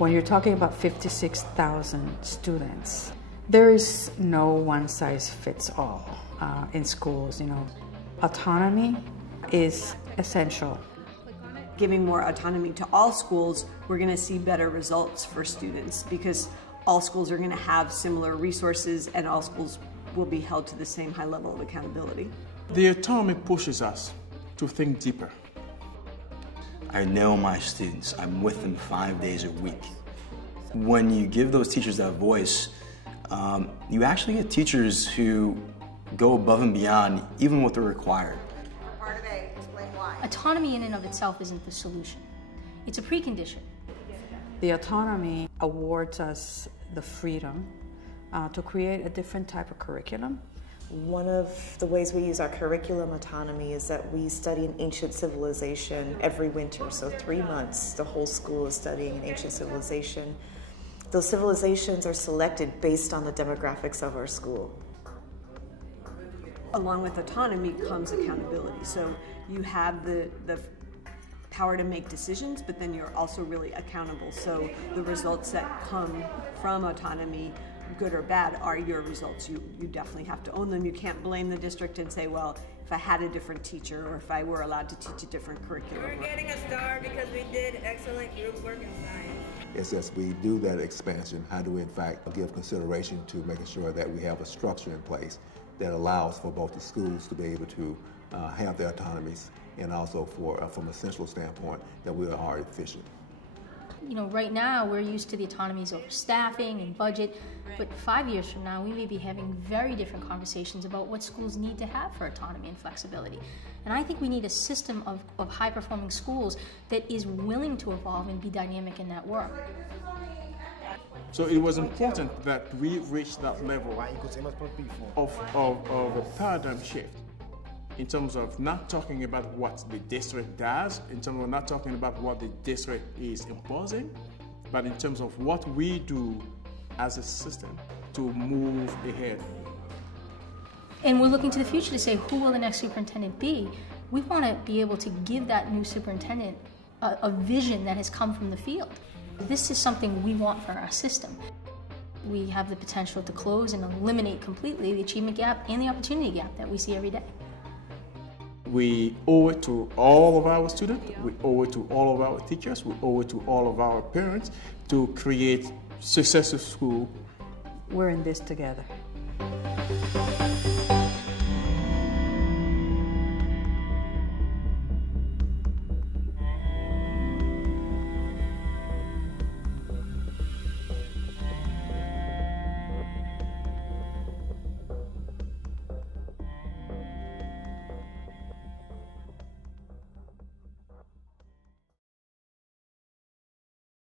When you're talking about 56,000 students, there is no one size fits all in schools. Autonomy is essential. Giving more autonomy to all schools, we're going to see better results for students because all schools are going to have similar resources and all schools will be held to the same high level of accountability. The autonomy pushes us to think deeper. I know my students. I'm with them 5 days a week. When you give those teachers that voice, you actually get teachers who go above and beyond even what they're required. Part of A, explain why. Autonomy in and of itself isn't the solution. It's a precondition. The autonomy awards us the freedom to create a different type of curriculum. One of the ways we use our curriculum autonomy is that we study an ancient civilization every winter. So 3 months, the whole school is studying an ancient civilization. Those civilizations are selected based on the demographics of our school. Along with autonomy comes accountability. So you have the power to make decisions, but then you're also really accountable. So the results that come from autonomy, good or bad, are your results. You definitely have to own them. You can't blame the district and say, well, if I had a different teacher or if I were allowed to teach a different curriculum. We're getting a star because we did excellent group work in science. It's as we do that expansion, how do we in fact give consideration to making sure that we have a structure in place that allows for both the schools to be able to have their autonomies and also for, from a central standpoint, that we are efficient. Right now we're used to the autonomies over staffing and budget, but 5 years from now we may be having very different conversations about what schools need to have for autonomy and flexibility. And I think we need a system of high-performing schools that is willing to evolve and be dynamic in that work. So it was important that we reach that level of a paradigm shift in terms of not talking about what the district does, in terms of not talking about what the district is imposing, but in terms of what we do as a system to move ahead. And we're looking to the future to say, who will the next superintendent be? We want to be able to give that new superintendent a vision that has come from the field. This is something we want for our system. We have the potential to close and eliminate completely the achievement gap and the opportunity gap that we see every day. We owe it to all of our students, we owe it to all of our teachers, we owe it to all of our parents to create successful school. We're in this together.